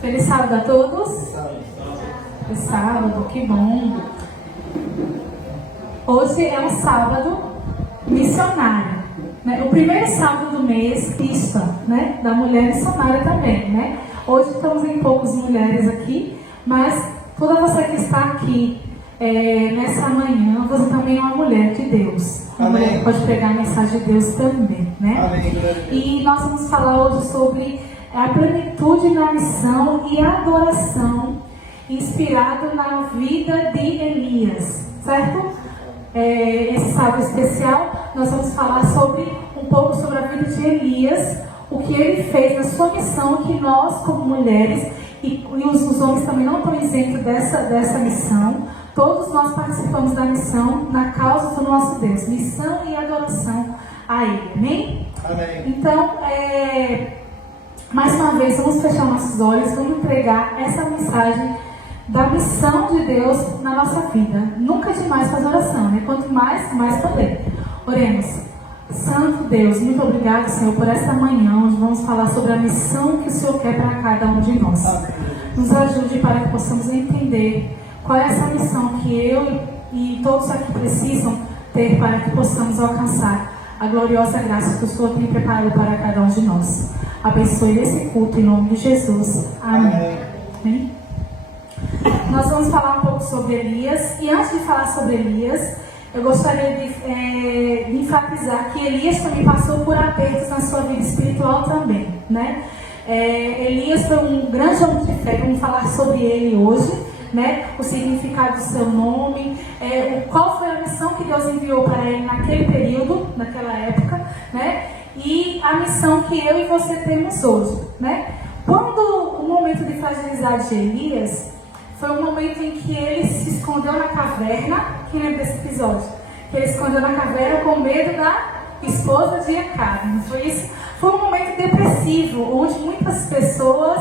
Feliz sábado a todos. Feliz sábado, que bom. Hoje é um sábado missionário, né? O primeiro sábado do mês, ISPA, né? Da mulher missionária também, né? Hoje estamos em poucas mulheres aqui, mas toda você que está aqui nessa manhã, você também é uma mulher de Deus. Uma mulher que pode pregar a mensagem de Deus também, né? Amém. E nós vamos falar hoje sobre a plenitude na missão e a adoração inspirado na vida de Elias, certo? Esse sábado especial nós vamos falar um pouco sobre a vida de Elias, o que ele fez na sua missão, que nós como mulheres e os homens também não estão isentos dessa missão. Todos nós participamos da missão na causa do nosso Deus, missão e adoração a Ele, amém? Amém. Então, mais uma vez, vamos fechar nossos olhos, vamos entregar essa mensagem da missão de Deus na nossa vida. Nunca é demais fazer oração, né? Quanto mais poder. Oremos. Santo Deus, muito obrigado, Senhor, por essa manhã, onde vamos falar sobre a missão que o Senhor quer para cada um de nós. Nos ajude para que possamos entender qual é essa missão que eu e todos aqui precisam ter para que possamos alcançar a gloriosa graça que o Senhor tem preparado para cada um de nós. Abençoe esse culto em nome de Jesus. Amém. Amém. Nós vamos falar um pouco sobre Elias. E antes de falar sobre Elias, eu gostaria de enfatizar que Elias também passou por apertos na sua vida espiritual também, né? Elias foi um grande homem de fé. Vamos falar sobre ele hoje, né? O significado do seu nome, qual foi a missão que Deus enviou para ele naquele período, naquela época, né? E a missão que eu e você temos hoje, né? Quando o momento de fragilidade de Elias foi um momento em que ele se escondeu na caverna. Quem lembra desse episódio? Que ele se escondeu na caverna com medo da esposa de Acabe, não foi isso? Foi um momento depressivo, onde muitas pessoas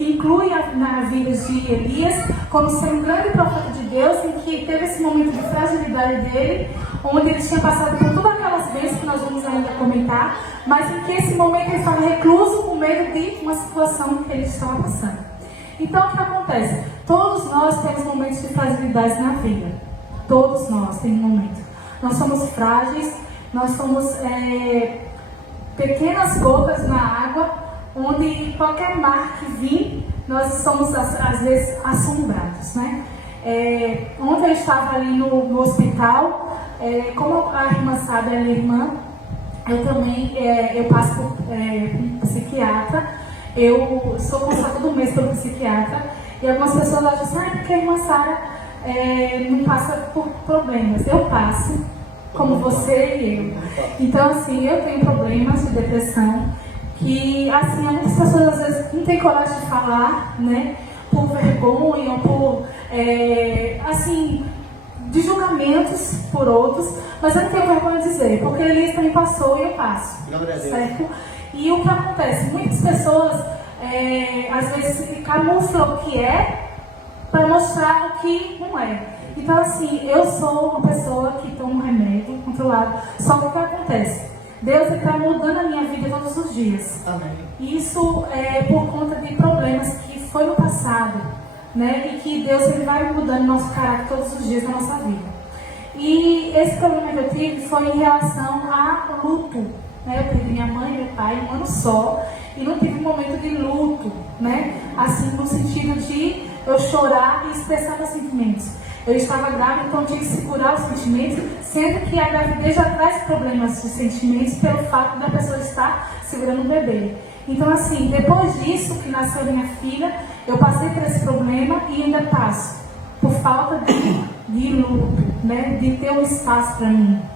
incluem na vida de Elias como sendo um grande profeta de Deus, em que teve esse momento de fragilidade dele, onde ele tinha passado por todas aquelas vezes que nós vamos ainda comentar, mas em que esse momento ele estava recluso com medo de uma situação que ele estava passando. Então, o que acontece? Todos nós temos momentos de fragilidade na vida. Todos nós temos momentos. Nós somos frágeis, nós somos pequenas gotas na água, onde qualquer mar que vir, nós somos às vezes assombrados, né? Ontem eu estava ali no hospital, como a irmã sabe, a minha irmã, eu também eu passo por um psiquiatra. Eu sou consultada todo mês pelo psiquiatra e algumas pessoas acham assim, porque a irmã Sara não passa por problemas. Eu passo, como você e eu. Então, assim, eu tenho problemas de depressão que, assim, muitas pessoas às vezes não têm coragem de falar, né? Por vergonha ou por, assim, de julgamentos por outros, mas eu não tenho vergonha de dizer, porque Elias também passou e eu passo, certo? E o que acontece? Muitas pessoas, às vezes, camuflam o que é para mostrar o que não é. Então, assim, eu sou uma pessoa que toma um remédio controlado. Só que o que acontece? Deus está mudando a minha vida todos os dias. Amém. Isso é por conta de problemas que foi no passado, né? E que Deus ele vai mudando nosso caráter todos os dias da nossa vida. E esse problema que eu tive foi em relação a luto. Eu perdi minha mãe e meu pai um ano só e não tive um momento de luto, né? Assim, no sentido de eu chorar e expressar meus sentimentos. Eu estava grávida, então eu tinha que segurar os sentimentos, sendo que a gravidez já traz problemas de sentimentos pelo fato da pessoa estar segurando o bebê. Então, assim, depois disso que nasceu minha filha, eu passei por esse problema e ainda passo, por falta de luto, né? De ter um espaço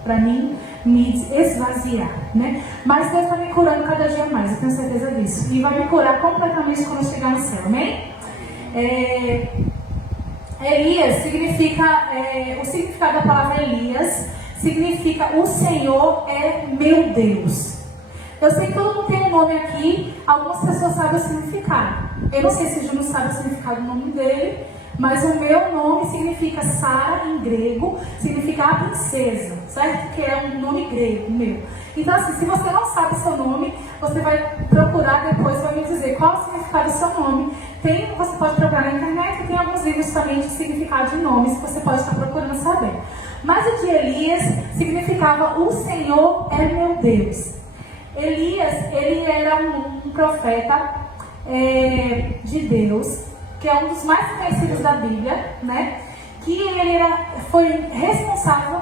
para mim me esvaziar, né? Mas Deus está me curando cada dia mais, eu tenho certeza disso. E vai me curar completamente quando eu chegar no céu, amém? Elias significa, o significado da palavra Elias significa o Senhor é meu Deus. Eu sei que todo mundo tem um nome aqui, algumas pessoas sabem o significado. Eu não sei se o Júnior sabe o significado do nome dele, mas o meu nome significa Sara em grego, significa a princesa, certo? Que é um nome grego meu. Então, assim, se você não sabe seu nome, você vai procurar depois, vai me dizer qual é o significado significado do seu nome. Você pode procurar na internet, tem alguns livros também de significado de nomes que você pode estar procurando saber. Mas o de Elias significava: o Senhor é meu Deus. Elias, ele era um profeta de Deus, que é um dos mais conhecidos da Bíblia, né? Que ele foi responsável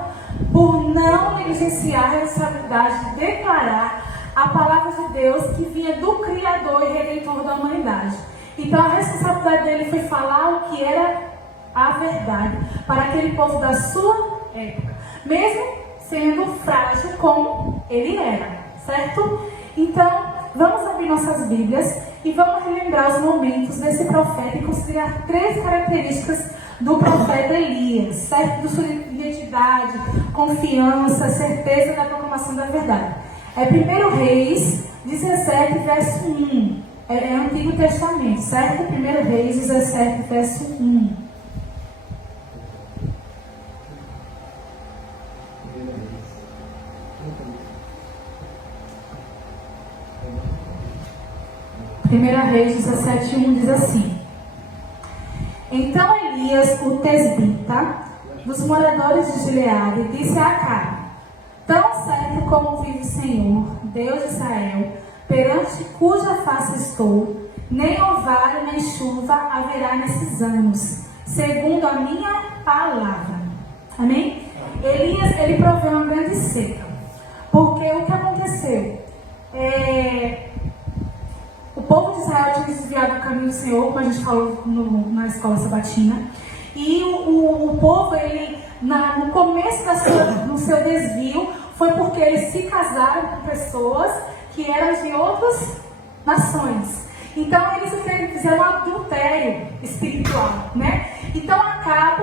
por não negligenciar a responsabilidade de declarar a palavra de Deus que vinha do Criador e Redentor da humanidade. Então a responsabilidade dele foi falar o que era a verdade para aquele povo da sua época, mesmo sendo frágil como ele era, certo? Então vamos abrir nossas Bíblias e vamos relembrar os momentos desse profeta e considerar 3 características do profeta Elias, certo? De sua identidade, confiança, certeza da proclamação da verdade. 1 Reis 17, verso 1. É Antigo Testamento, certo? 1 Reis 17, verso 1. Primeira Reis 17, 1 diz assim: Então Elias, o tesbita, dos moradores de Gileade, disse a Acabe: Tão certo como vive o Senhor, Deus de Israel, perante cuja face estou, nem orvalho nem chuva haverá nesses anos, segundo a minha palavra. Amém? Elias, ele proveu uma grande seca. Porque o que aconteceu? O povo de Israel tinha desviado do caminho do Senhor, como a gente falou na escola sabatina. E o povo, ele, no começo do seu desvio, foi porque eles se casaram com pessoas que eram de outras nações. Então eles fizeram um adultério espiritual, né? Então Acabe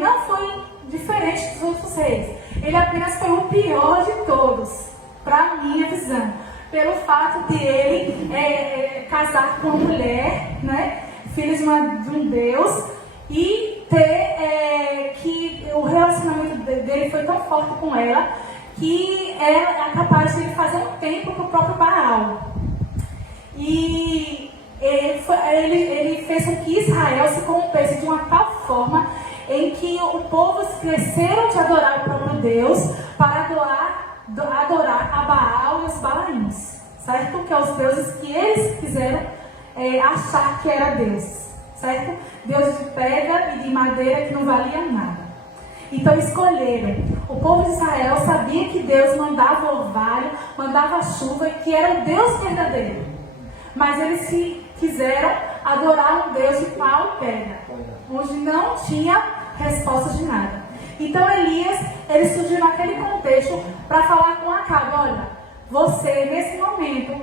não foi diferente dos outros reis. Ele apenas foi o pior de todos, para minha visão. Pelo fato de ele casar com uma mulher, né, filha de um Deus, e ter que o relacionamento dele foi tão forte com ela que é capaz de ele fazer um templo para o próprio Baal. E ele fez com que Israel se corrompesse de uma tal forma em que o povo esqueceram de adorar o próprio Deus para adorar a Baal e os Balaíns, certo? Que é os deuses que eles quiseram achar que era Deus, certo? Deuses de pedra e de madeira que não valiam nada. Então escolheram. O povo de Israel sabia que Deus mandava orvalho, mandava chuva e que era o Deus verdadeiro. Mas eles quiseram adorar um Deus de pau e pedra, onde não tinha resposta de nada. Então Elias, ele surgiu naquele contexto para falar com Acabe: olha, você nesse momento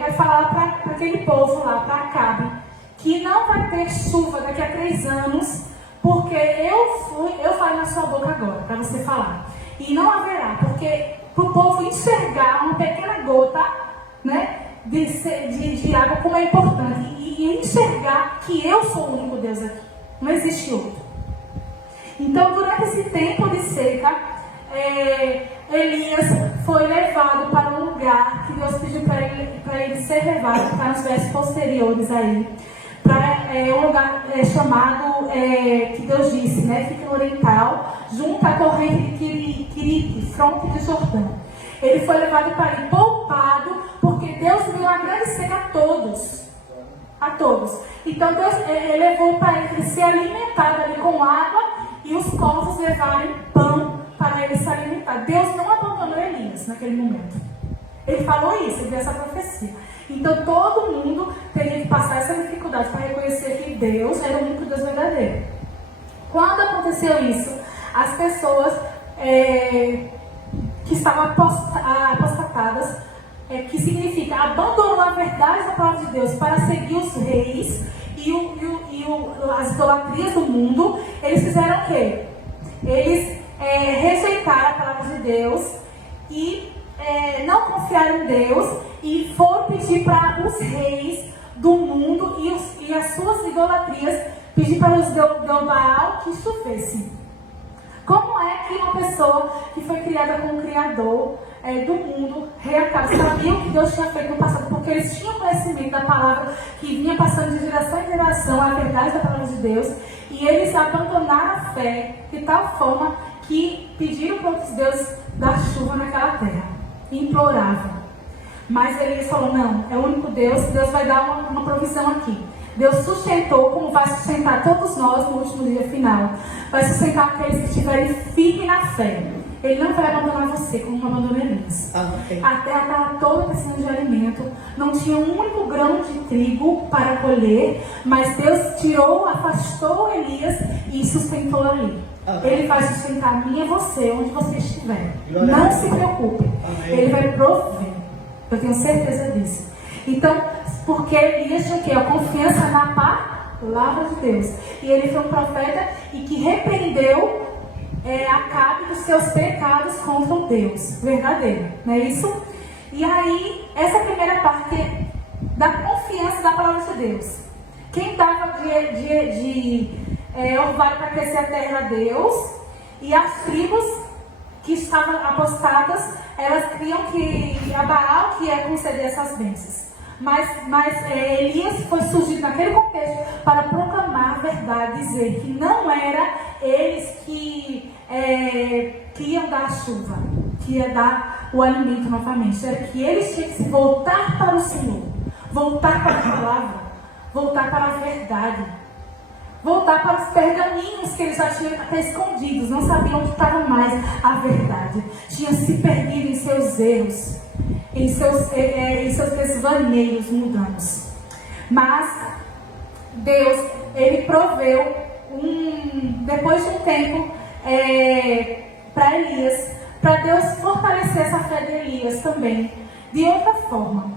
vai falar para aquele povo lá, para Acabe, que não vai ter chuva daqui a 3 anos, porque eu falei na sua boca agora, para você falar. E não haverá, porque para o povo enxergar uma pequena gota, né, de água, como é importante, e enxergar que eu sou o único Deus aqui, não existe outro. Então, durante esse tempo de seca, Elias foi levado para um lugar que Deus pediu para ele ser levado, está nos versos posteriores aí, para um lugar chamado, que Deus disse, né, fica no oriental, junto à corrente de Querite, fronte de Jordão. Ele foi levado para ali, poupado, porque Deus deu uma grande seca a todos. A todos. Então Deus levou para ele se alimentar ali com água e os corvos levarem pão para ele se alimentar. Deus não abandonou Elias naquele momento. Ele falou isso, ele deu essa profecia. Então todo mundo teria que passar essa dificuldade para reconhecer que Deus era o único Deus verdadeiro. Quando aconteceu isso, as pessoas que estavam apostatadas, que significa abandonou a verdade da palavra de Deus para seguir os reis e as idolatrias do mundo, eles fizeram o quê? Eles rejeitaram a palavra de Deus e não confiaram em Deus e foram pedir para os reis do mundo e as suas idolatrias, pedir para os deus Baal que chovesse. Como é que uma pessoa que foi criada com o Criador, do mundo, sabiam que Deus tinha feito no passado, porque eles tinham conhecimento da palavra que vinha passando de geração em geração, a verdade da palavra de Deus, e eles abandonaram a fé de tal forma que pediram para outros deuses dar chuva naquela terra, imploravam. Mas Elias falou, não, é o único Deus, Deus vai dar uma provisão aqui. Deus sustentou, como vai sustentar todos nós no último dia final, vai sustentar aqueles que estiverem firmes na fé. Ele não vai abandonar você como abandonou Elias. A terra estava toda precisando de alimento. Não tinha um único grão de trigo para colher. Mas Deus tirou, afastou Elias e sustentou ali. Ele vai sustentar a mim e você, onde você estiver. Não se preocupe. Ele vai prover. Eu tenho certeza disso. Então, porque Elias tinha o quê? A confiança na palavra de Deus. E ele foi um profeta e que repreendeu Acabe dos seus pecados contra o Deus verdadeiro, não é isso? E aí, essa é a primeira parte da confiança da palavra de Deus. Quem dava orvalho para crescer a terra era Deus, e as tribos que estavam apostadas, elas criam que a Baal que ia conceder essas bênçãos. Mas Elias foi surgido naquele contexto para proclamar a verdade, dizer que não era eles que iam dar a chuva, que ia dar o alimento novamente. Era que eles tinham que se voltar para o Senhor, voltar para a palavra, voltar para a verdade, voltar para os pergaminhos que eles já tinham até escondidos, não sabiam onde estava mais a verdade, tinham se perdido em seus erros, em seus desvaneios mundanos. Mas Deus, Ele proveu depois de um tempo para Elias, para Deus fortalecer essa fé de Elias também, de outra forma.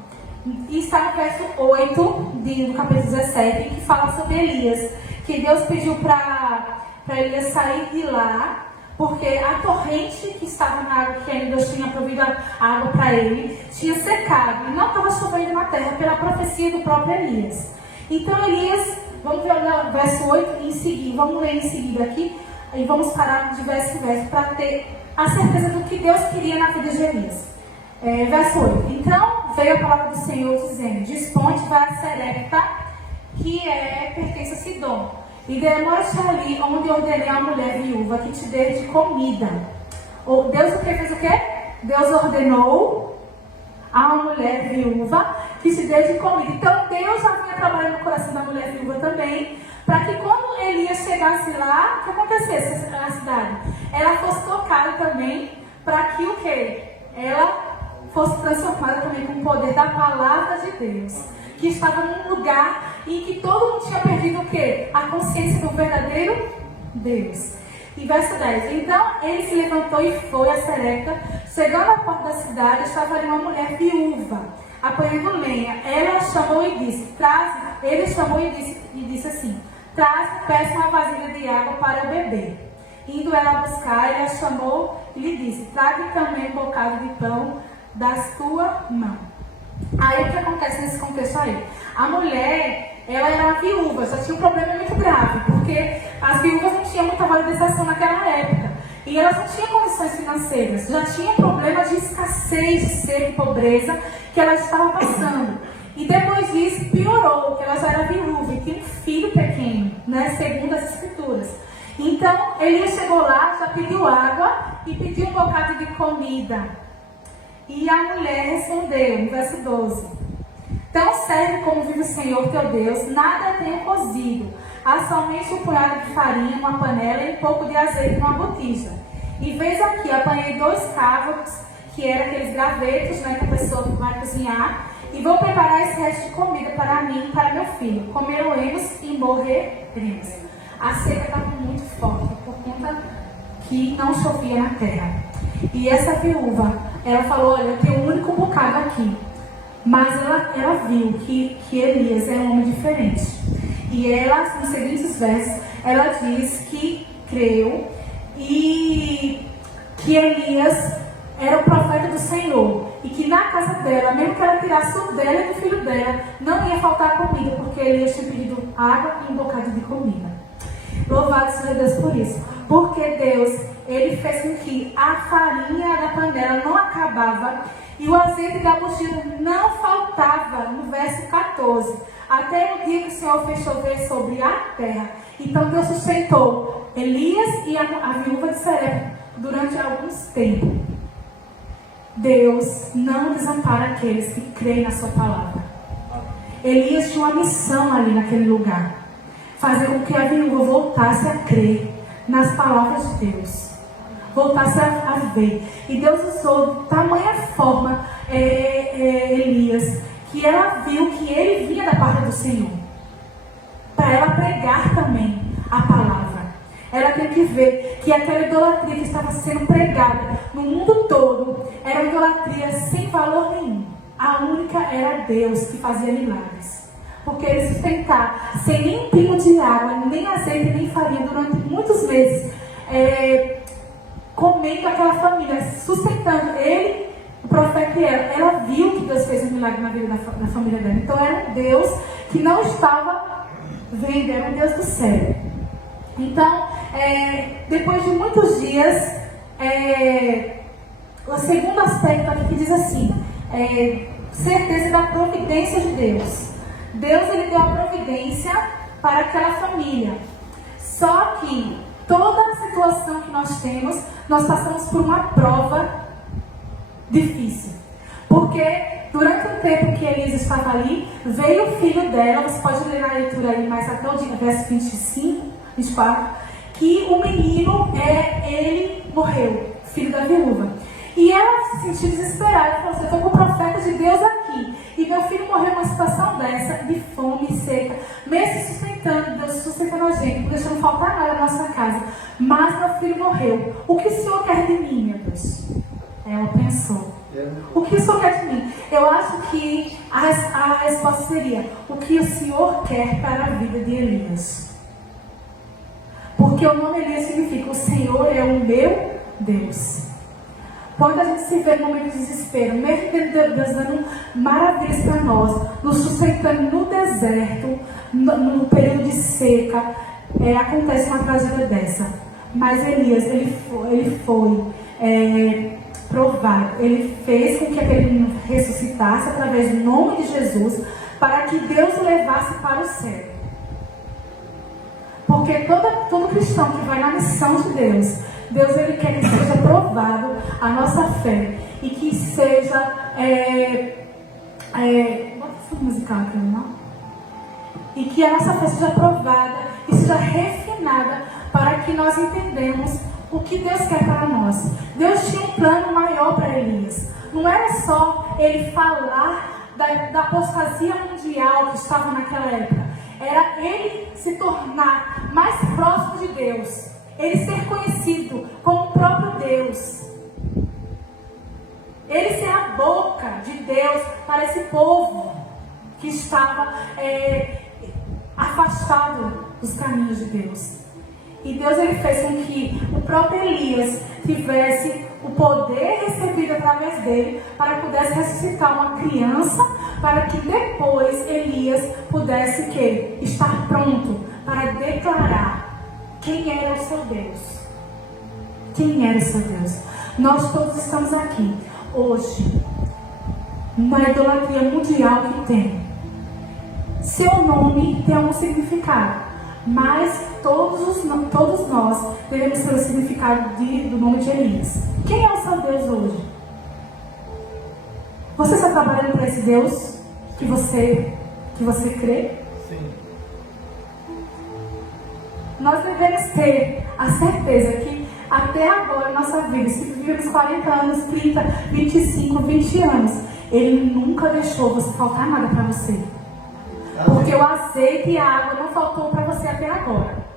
E está no verso 8 do capítulo 17, que fala sobre Elias, que Deus pediu para Elias sair de lá, porque a torrente que estava na água, que ainda Deus tinha provido a água para ele, tinha secado e não estava chovendo na terra, pela profecia do próprio Elias. Então Elias, vamos ver o verso 8 em seguida, vamos ler em seguida aqui, e vamos parar de verso em verso para ter a certeza do que Deus queria na vida de Elias. Verso 8. Então veio a palavra do Senhor dizendo: dispõe-te para Serepta, que pertence a Sidom, e demora-te ali onde ordenei a mulher viúva que te dê de comida. Deus fez o quê? Deus ordenou a mulher viúva que te dê de comida. Então Deus já vinha trabalhando no coração da mulher viúva também, para que quando Elias chegasse lá, o que acontecesse na cidade? Ela fosse tocada também, para que o quê? Ela fosse transformada também com o poder da palavra de Deus, que estava num lugar em que todo mundo tinha perdido o quê? A consciência do verdadeiro Deus. E verso 10. Então ele se levantou e foi a Serepta. Chegando à porta da cidade, estava ali uma mulher viúva, apanhando lenha. Ela chamou e disse, ele chamou e disse assim: peça uma vasilha de água para beber. Indo ela buscar, ele a chamou e lhe disse: traga também um bocado de pão das tua mão. Aí o que acontece nesse contexto aí? A mulher, ela era viúva, só tinha um problema muito grave, porque as viúvas não tinham muita valorização naquela época. E elas não tinham condições financeiras, já tinha problema de escassez, de sede, pobreza que ela estava passando. E depois disso piorou, que ela já era viúva e tinha um filho pequeno, né, segundo as escrituras. Então Elias chegou lá, já pediu água e pediu um bocado de comida. E a mulher respondeu, no verso 12: tão certo como vive o Senhor teu Deus, nada tenho cozido, há somente um punhado de farinha numa panela e um pouco de azeite numa botija. E vês aqui, apanhei 2 cavos, que eram aqueles gravetos, né, que a pessoa vai cozinhar, e vou preparar esse resto de comida para mim e para meu filho. Comeremos e morreremos. A seca estava muito forte, por conta que não chovia na terra. E essa viúva, ela falou: olha, eu tenho um único bocado aqui. Mas ela viu que Elias era um homem diferente. E ela, nos seguintes versos, ela diz que creu e que Elias era o profeta do Senhor. E que na casa dela, mesmo que ela tirasse o dela e do filho dela, não ia faltar comida, porque Elias tinha pedido água e um bocado de comida. Louvado seja Deus por isso. Porque Deus, ele fez com que a farinha da panela não acabava e o azeite da botija não faltava, no verso 14, até o dia que o Senhor fez chover sobre a terra. Então Deus sustentou Elias e a viúva de Sarepta durante alguns tempos. Deus não desampara aqueles que creem na sua palavra. Elias tinha uma missão ali naquele lugar, fazer com que a viúva voltasse a crer nas palavras de Deus, voltasse a ver. E Deus usou de tamanha forma Elias, que ela viu que ele vinha da parte do Senhor, para ela pregar também a palavra. Ela tem que ver que aquela idolatria que estava sendo pregada no mundo todo era uma idolatria sem valor nenhum. A única era Deus que fazia milagres. Porque ele sustentar sem nem pingo de água, nem azeite, nem farinha durante muitos meses, comendo aquela família, sustentando ele, o profeta e ela viu que Deus fez um milagre na vida da família dela. Então era um Deus que não estava vendo, era um Deus do céu. Então, depois de muitos dias, o segundo aspecto aqui que diz assim, certeza da providência de Deus. Deus, ele deu a providência para aquela família. Só que toda a situação que nós temos, nós passamos por uma prova difícil. Porque durante o tempo que Elisa estava ali, veio o filho dela, você pode ler na leitura aí mais até o verso 25, 24, que o menino, ele morreu, filho da viúva. E ela se sentiu desesperada, falou assim, eu estou com o profeta de Deus aqui, e meu filho morreu numa situação dessa, de fome e seca, mesmo sustentando, Deus sustentando a gente, não deixando faltar nada na nossa casa, mas meu filho morreu. O que o Senhor quer de mim, meu Deus? Ela pensou, o que o Senhor quer de mim? Eu acho que a resposta seria, o que o Senhor quer para a vida de Elias? Porque o nome Elias significa, o Senhor é o meu Deus. Quando a gente se vê no momento de desespero, mesmo Deus dando maravilhas para nós, nos sustentando no deserto, no período de seca, acontece uma tragédia dessa. Mas Elias, ele foi provado, ele fez com que aquele menino ressuscitasse através do nome de Jesus, para que Deus o levasse para o céu. Porque todo cristão que vai na missão de Deus, ele quer que seja provado a nossa fé e que seja bota essa musical aqui, não? E que a nossa fé seja provada e seja refinada para que nós entendamos o que Deus quer para nós. Deus tinha um plano maior para Elias. Não era só ele falar da apostasia mundial que estava naquela época. Era ele se tornar mais próximo de Deus. Ele ser conhecido como o próprio Deus. Ele ser a boca de Deus para esse povo que estava afastado dos caminhos de Deus. E Deus, ele fez com que o próprio Elias tivesse o poder recebido através dele para que pudesse ressuscitar uma criança, para que depois Elias pudesse estar pronto para declarar quem era o seu Deus. Quem era o seu Deus? Nós todos estamos aqui hoje na idolatria mundial que tem. Seu nome tem um significado, mas todos nós devemos ter o significado do nome de Elias. Quem é o seu Deus hoje? Você está trabalhando para esse Deus que você crê? Sim. Nós devemos ter a certeza que até agora, na nossa vida, se vivemos 40 anos, 30, 25, 20 anos, Ele nunca deixou você faltar nada para você. Porque o azeite e a água não faltou para você até agora.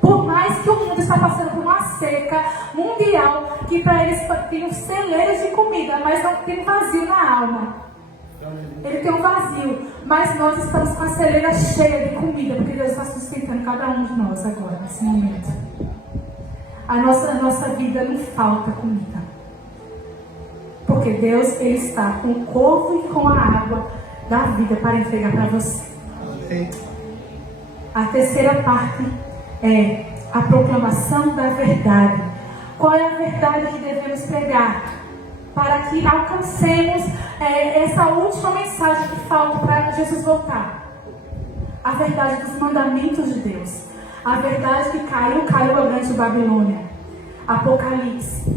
Por mais que o mundo está passando por uma seca mundial, que para eles tem celeiros de comida, mas não tem vazio na alma. Ele tem um vazio, mas nós estamos com a celeira cheia de comida, porque Deus está sustentando cada um de nós agora, nesse momento. A nossa vida não falta comida. Porque Deus, Ele está com o corpo e com a água da vida para entregar para você. A terceira parte é a proclamação da verdade. Qual é a verdade que devemos pregar? Para que alcancemos essa última mensagem que falta para Jesus voltar. A verdade dos mandamentos de Deus. A verdade que caiu a grande Babilônia. Apocalipse.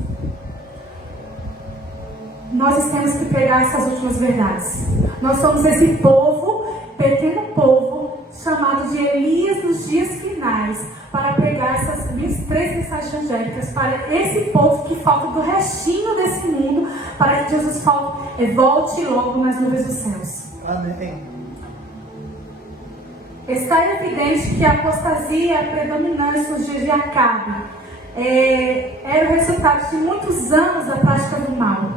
Nós temos que pregar essas últimas verdades. Nós somos esse povo, pequeno povo, chamado de Elias nos dias finais, para pregar essas 3 mensagens angélicas para esse povo que falta do restinho desse mundo, para que Jesus volte logo nas nuvens dos céus. Amém. Está evidente que a apostasia predominante nos dias de Acabe era o resultado de muitos anos da prática do mal.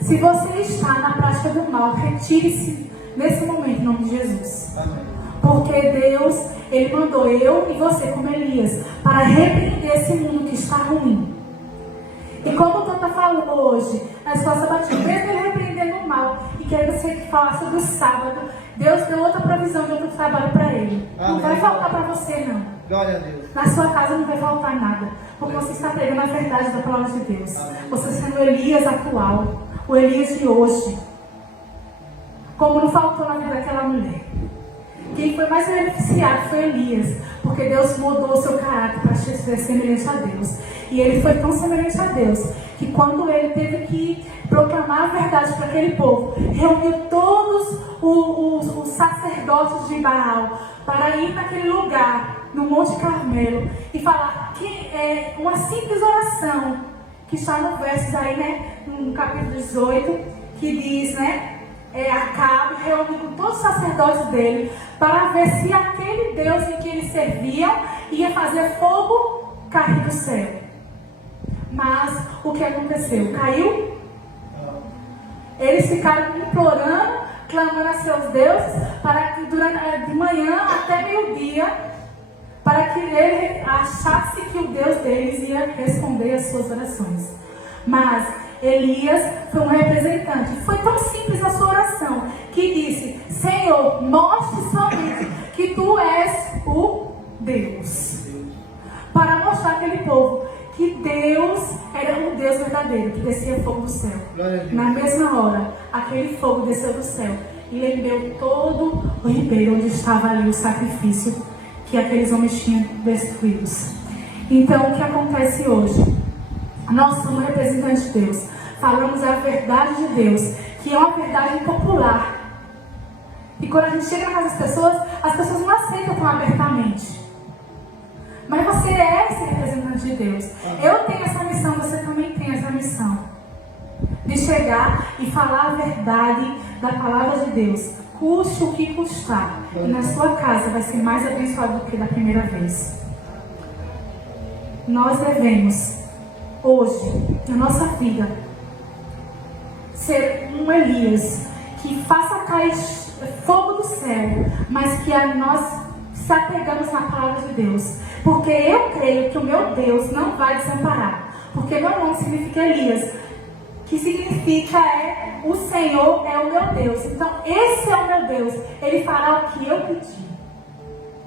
Se você está na prática do mal, retire-se nesse momento em nome de Jesus. Amém. Porque Deus, Ele mandou eu e você como Elias para repreender esse mundo que está ruim. E como o Tata falou hoje, na escola sabatina, mesmo Ele repreendendo o mal, e quer você falar sobre o sábado, Deus deu outra provisão de outro trabalho para Ele. Não vai faltar para você, não. Glória a Deus. Na sua casa não vai faltar nada, porque você está pregando a verdade da palavra de Deus. Amém. Você sendo o Elias atual, o Elias de hoje. Como não faltou na vida daquela mulher. Quem foi mais beneficiado foi Elias, porque Deus mudou o seu caráter para ser semelhante a Deus. E ele foi tão semelhante a Deus, que quando ele teve que proclamar a verdade para aquele povo, reuniu todos os sacerdotes de Baal para ir naquele lugar, no Monte Carmelo, e falar que uma simples oração, que está no verso aí, né, no capítulo 18, que diz, né, Acabe reuniu com todos os sacerdotes dele para ver se aquele Deus em que eles serviam ia fazer fogo cair do céu. Mas o que aconteceu? Caiu? Eles ficaram implorando, clamando a seus deuses para que de manhã até meio-dia, para que ele achasse que o Deus deles ia responder às suas orações. Mas Elias foi um representante. Foi tão simples na sua oração que disse: Senhor, mostre somente que tu és o Deus. Para mostrar àquele povo que Deus era o Deus verdadeiro, que descia fogo do céu. Na mesma hora, aquele fogo desceu do céu e lambeu todo o ribeiro onde estava ali o sacrifício que aqueles homens tinham destruídos. Então, o que acontece hoje? Nós somos representantes de Deus. Falamos a verdade de Deus, que é uma verdade impopular. E quando a gente chega na casa das pessoas, as pessoas não aceitam tão abertamente. Mas você é esse representante de Deus. Eu tenho essa missão, você também tem essa missão. De chegar e falar a verdade da palavra de Deus. Custe o que custar. E na sua casa vai ser mais abençoado do que da primeira vez. Nós devemos, hoje, na nossa vida, ser um Elias que faça cair fogo do céu, mas que nós se apegamos na palavra de Deus. Porque eu creio que o meu Deus não vai desamparar. Porque meu nome significa Elias, que significa o Senhor é o meu Deus. Então esse é o meu Deus. Ele fará o que eu pedi,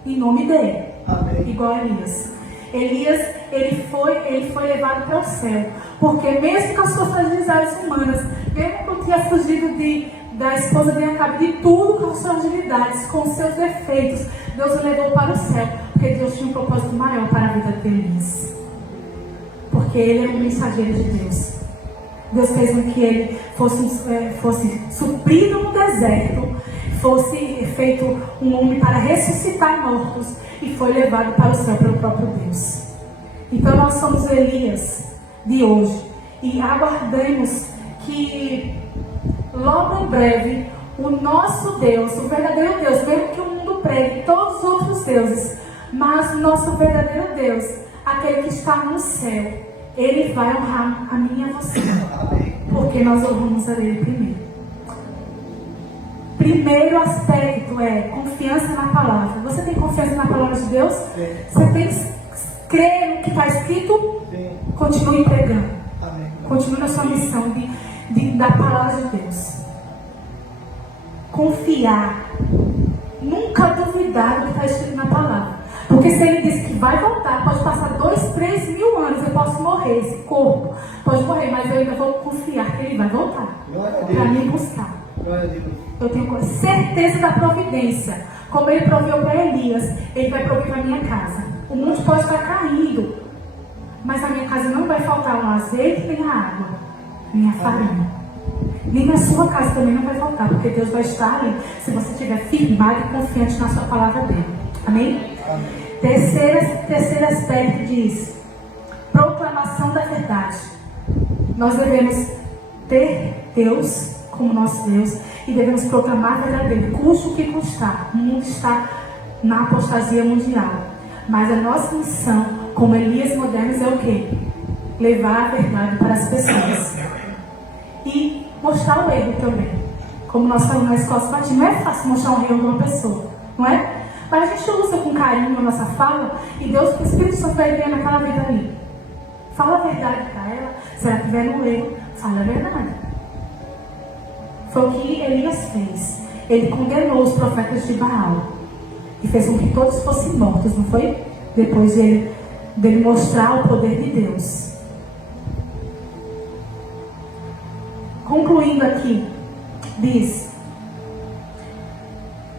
em nome dele. Amém. Igual a Elias. Elias, ele foi levado para o céu. Porque mesmo com as suas fragilidades humanas, mesmo que eu tinha fugido da esposa de Acabe, de tudo com as suas fragilidades, com os seus defeitos, Deus o levou para o céu. Porque Deus tinha um propósito maior para a vida de Elias. Porque ele é um mensageiro de Deus. Deus fez com que ele fosse suprido no deserto, fosse feito um homem para ressuscitar mortos e foi levado para o céu pelo próprio Deus. Então nós somos Elias de hoje e aguardemos que logo em breve o nosso Deus, o verdadeiro Deus, mesmo que o mundo pregue todos os outros deuses, mas o nosso verdadeiro Deus, aquele que está no céu, ele vai honrar a mim e a você. Porque nós honramos a ele primeiro. Primeiro aspecto é confiança na palavra. Você tem confiança na palavra de Deus? Sim. Você tem que crer no que está escrito? Sim. Continue pregando. Amém. Continue na sua missão da palavra de Deus. Confiar. Nunca duvidar do que está escrito na palavra. Porque se ele disse que vai voltar, pode passar 2, 3 mil anos eu posso morrer, esse corpo pode morrer, mas eu ainda vou confiar que ele vai voltar para me buscar. Eu tenho certeza da providência. Como ele proveu para Elias, ele vai prover para a minha casa. O mundo pode estar caindo, mas na minha casa não vai faltar o azeite, nem a água, nem a farinha. Nem na sua casa também não vai faltar, porque Deus vai estar ali se você estiver firmado e confiante na sua palavra dele. Amém? Amém. Terceiro aspecto diz: proclamação da verdade. Nós devemos ter Deus como nosso Deus e devemos proclamar a verdade dele, custe o que custar. O mundo está na apostasia mundial, mas a nossa missão como Elias modernos é o quê? Levar a verdade para as pessoas e mostrar o erro também. Como nós falamos na escola sabatina, não é fácil mostrar um erro de uma pessoa, não é? Mas a gente usa com carinho a nossa fala e Deus, o Espírito Santo vai ver naquela vida ali. Fala a verdade para ela. Se ela estiver no erro, fala a verdade. Foi o que Elias fez. Ele condenou os profetas de Baal e fez com que todos fossem mortos, não foi? Depois dele mostrar o poder de Deus. Concluindo aqui, diz: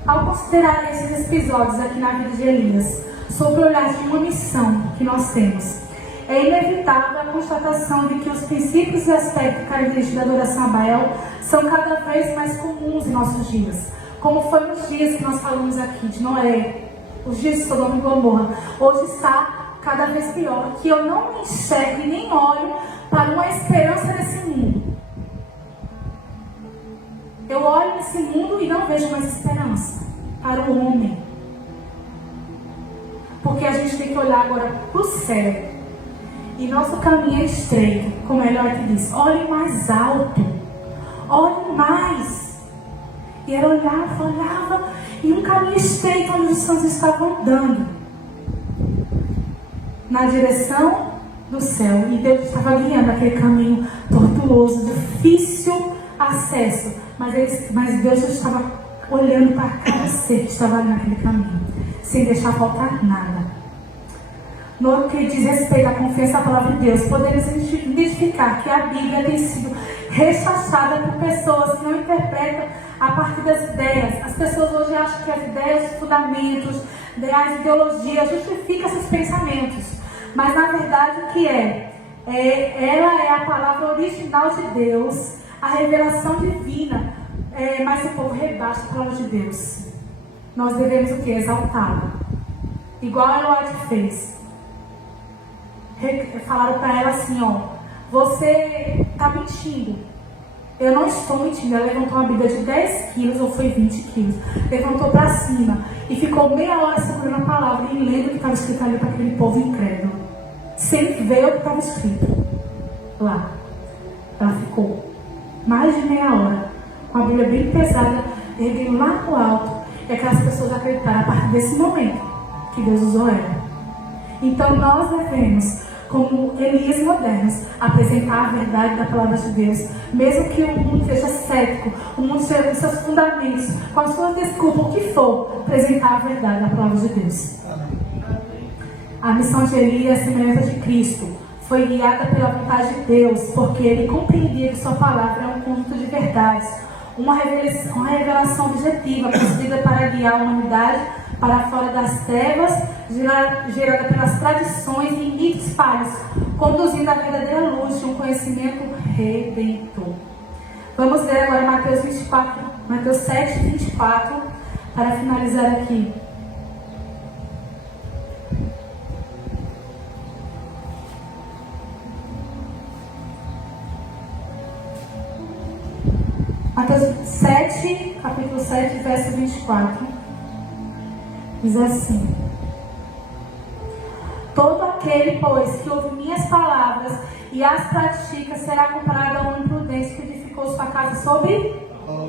ao considerar esses episódios aqui na vida de Elias, sob o olhar de uma missão que nós temos, é inevitável a constatação de que os princípios e aspectos característicos da adoração a Baal são cada vez mais comuns em nossos dias. Como foi nos dias que nós falamos aqui, de Noé, os dias de Sodoma e Gomorra. Hoje está cada vez pior, que eu não me enxergo e nem olho para uma esperança nesse mundo. Eu olho nesse mundo e não vejo mais esperança para o homem. Porque a gente tem que olhar agora para o céu. E nosso caminho é estreito, como Elias diz. Olhe mais alto. Olhe mais. E ela olhava, e um caminho estreito onde os santos estavam andando. Na direção do céu. E Deus estava guiando aquele caminho tortuoso, difícil acesso. Mas Deus já estava olhando para cada ser que estava ali naquele caminho, sem deixar faltar nada. No que diz respeito à confiança na palavra de Deus, podemos identificar que a Bíblia tem sido rechaçada por pessoas que não interpretam a partir das ideias. As pessoas hoje acham que as ideias, os fundamentos, as ideologias justificam esses pensamentos. Mas na verdade o que ela é a palavra original de Deus, a revelação divina, mas o povo rebaixa a palavra de Deus. Nós devemos o que? Exaltá-la. Igual a Elias fez. Falaram para ela assim, você está mentindo. Eu não estou mentindo. Ela levantou uma Bíblia de 10 quilos, ou foi 20 quilos. Levantou para cima e ficou meia hora segurando a palavra e lendo o que estava escrito ali para aquele povo incrédulo. Sem ver o que estava escrito lá. Ela ficou mais de meia hora com a Bíblia bem pesada, erguendo lá no alto, e aquelas pessoas acreditaram a partir desse momento que Deus usou ela. Então nós devemos, como Elias modernos, apresentar a verdade da palavra de Deus, mesmo que o mundo seja cético, o mundo seja com seus fundamentos, com as suas desculpas, o que for, apresentar a verdade da palavra de Deus. A missão de Elias é a semelhança de Cristo. Foi guiada pela vontade de Deus, porque ele compreendia que sua palavra é um conjunto de verdades, uma revelação objetiva, construída para guiar a humanidade para fora das trevas, gerada pelas tradições e mitos falhos, conduzindo a verdadeira luz de um conhecimento redentor. Vamos ler agora Mateus 7, 24, para finalizar aqui. Mateus 7, capítulo 7, verso 24, diz assim: todo aquele, pois, que ouve minhas palavras e as pratica, será comparado a um imprudente que edificou sua casa sobre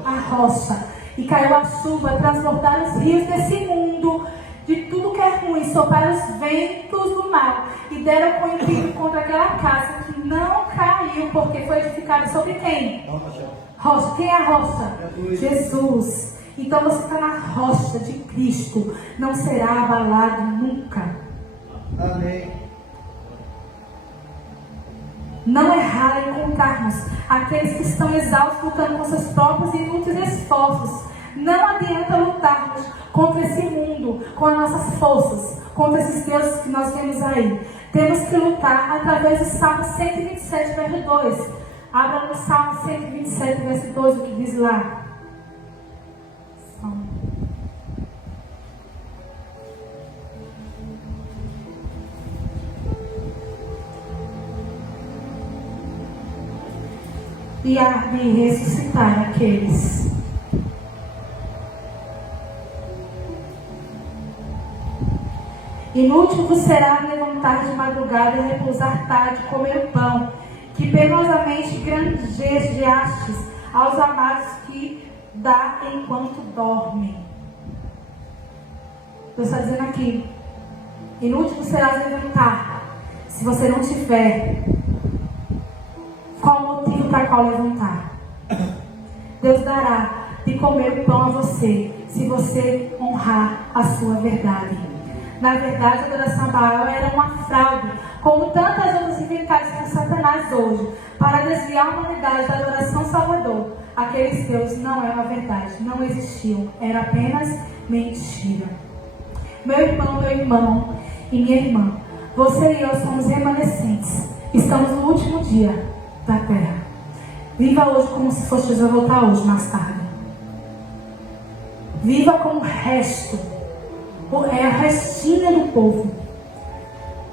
a rocha, e caiu a chuva, transbordaram os rios desse mundo, de tudo que é ruim, sopraram os ventos do mal, e deram com intrigo contra aquela casa, que não caiu, porque foi edificada sobre quem? Rocha. Quem é a rocha? Jesus. Então você está na rocha de Cristo. Não será abalado nunca. Amém. Não é raro encontrarmos aqueles que estão exaustos lutando com seus próprios inúteis esforços. Não adianta lutarmos contra esse mundo com as nossas forças, contra esses deuses que nós vemos aí. Temos que lutar através do Salmo 127, verso 2. Abra no Salmo 127, verso 2, o que diz lá. E há de ressuscitar aqueles inútil vos será levantar de madrugada e repousar tarde, comer o pão que penosamente granjeastes aos amados que dá enquanto dormem. Deus está dizendo aqui, inútil vos será levantar se você não tiver qual o motivo para qual levantar. Deus dará de comer o pão a você, se você honrar a sua verdade. Na verdade, a adoração a Baal era uma fraude, como tantas outras inventadas por Satanás hoje, para desviar a humanidade da adoração ao Salvador. Aqueles deuses não eram a verdade, não existiam, era apenas mentira. Meu irmão e minha irmã, você e eu somos remanescentes. Estamos no último dia da terra. Viva hoje como se fosse Jesus voltar hoje, mais tarde. Viva como resto. É a restinha do povo.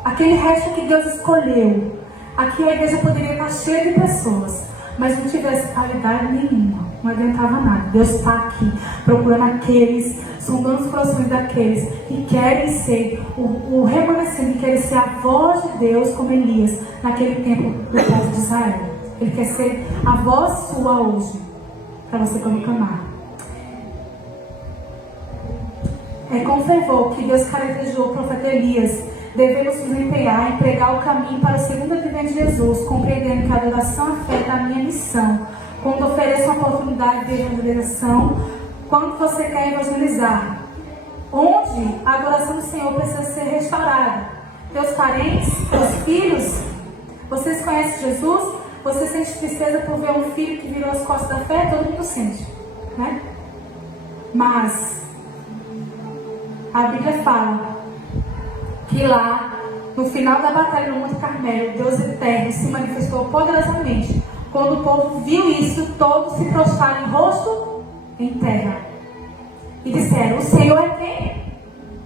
Aquele resto que Deus escolheu. Aqui a igreja poderia estar cheia de pessoas, mas não tivesse qualidade nenhuma. Não adiantava nada. Deus está aqui procurando aqueles, sondando os corações daqueles que querem ser o remanescente, que querem ser a voz de Deus como Elias, naquele tempo do povo de Israel. Ele quer ser a voz sua hoje, para você proclamar. É com fervor que Deus caracterizou o profeta Elias. Devemos nos empenhar em pregar o caminho para o segundo advento de Jesus, compreendendo que a adoração à fé é a minha missão. Quando ofereço uma oportunidade de evangelização, quando você quer evangelizar, onde a adoração do Senhor precisa ser restaurada. Teus parentes, teus filhos, vocês conhecem Jesus? Você sente tristeza por ver um filho que virou as costas da fé? Todo mundo sente, né? Mas a Bíblia fala que lá, no final da batalha no Monte Carmelo, Deus eterno se manifestou poderosamente. Quando o povo viu isso, todos se prostraram em rosto em terra. E disseram, o Senhor é quem?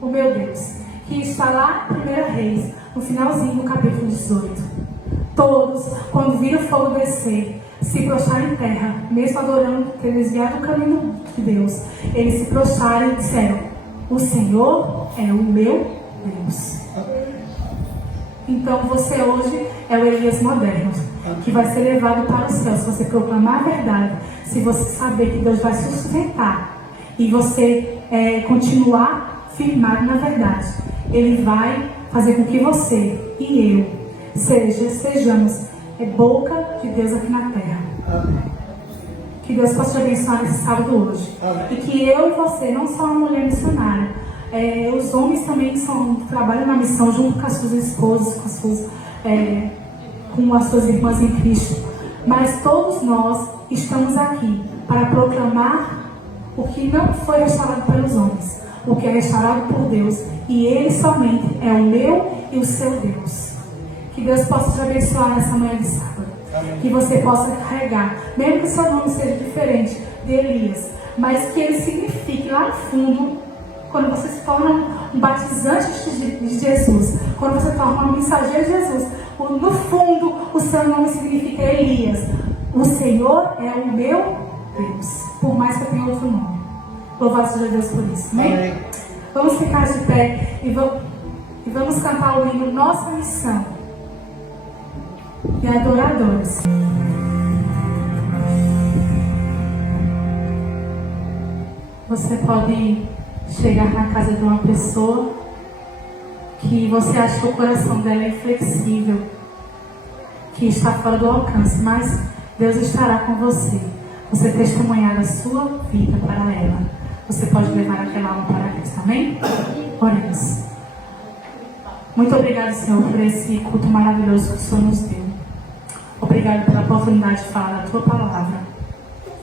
O meu Deus. Que está lá em 1 Reis, no finalzinho do capítulo 18. Todos, quando viram o fogo descer, se prostraram em terra, mesmo adorando ter desviado o caminho de Deus. Eles se prostraram e disseram, o Senhor é o meu Deus. Então você hoje é o Elias moderno, que vai ser levado para o céu se você proclamar a verdade, se você saber que Deus vai sustentar e você continuar firmado na verdade. Ele vai fazer com que você e eu sejamos boca de Deus aqui na terra. Que Deus possa te abençoar nesse sábado hoje. E que eu e você, não só uma mulher missionária, os homens também trabalham na missão junto com as suas esposas, com as suas irmãs em Cristo. Mas todos nós estamos aqui para proclamar o que não foi restaurado pelos homens, o que é restaurado por Deus. E Ele somente é o meu e o seu Deus. Que Deus possa te abençoar nessa manhã de sábado. Que você possa carregar, mesmo que seu nome seja diferente de Elias, mas que ele signifique lá no fundo, quando você se torna um batizante de Jesus, quando você torna um mensageiro de Jesus, no fundo o seu nome significa Elias. O Senhor é o meu Deus, por mais que eu tenha outro nome. Louvado seja Deus por isso. Amém? Vamos ficar de pé e vamos cantar o hino Nossa Missão. E adoradores. Você pode chegar na casa de uma pessoa que você acha que o coração dela é inflexível, que está fora do alcance, mas Deus estará com você. Você testemunhar a sua vida para ela. Você pode levar aquela alma para Cristo. Amém? Oremos. Muito obrigado, Senhor, por esse culto maravilhoso que o Senhor nos deu. Obrigado pela oportunidade de falar da tua palavra.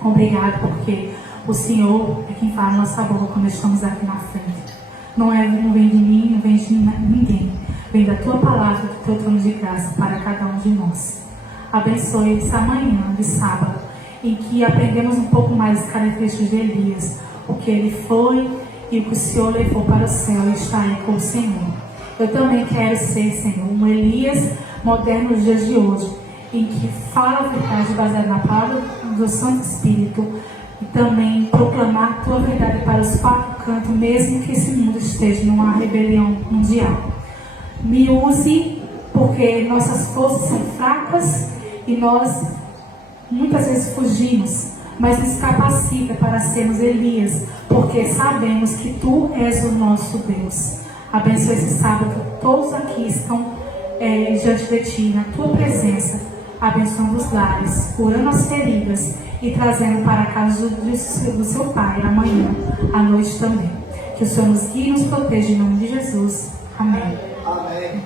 Obrigado porque o Senhor é quem fala a nossa boca quando estamos aqui na frente. Não vem de mim, não vem de ninguém. Vem da tua palavra, do teu trono de graça para cada um de nós. Abençoe essa manhã de sábado, em que aprendemos um pouco mais das características de Elias, o que ele foi e o que o Senhor levou para o céu e está aí com o Senhor. Eu também quero ser, Senhor, um Elias moderno nos dias de hoje, em que fala a verdade baseada na palavra do Santo Espírito e também proclamar a tua verdade para os quatro cantos, mesmo que esse mundo esteja numa rebelião mundial. Me use, porque nossas forças são fracas e nós muitas vezes fugimos, mas nos capacita para sermos Elias, porque sabemos que tu és o nosso Deus. Abençoe esse sábado, todos aqui estão diante de ti, na tua presença, abençoando os lares, curando as feridas e trazendo para a casa do seu Pai amanhã, à noite também. Que o Senhor nos guie e nos proteja em nome de Jesus. Amém. Amém.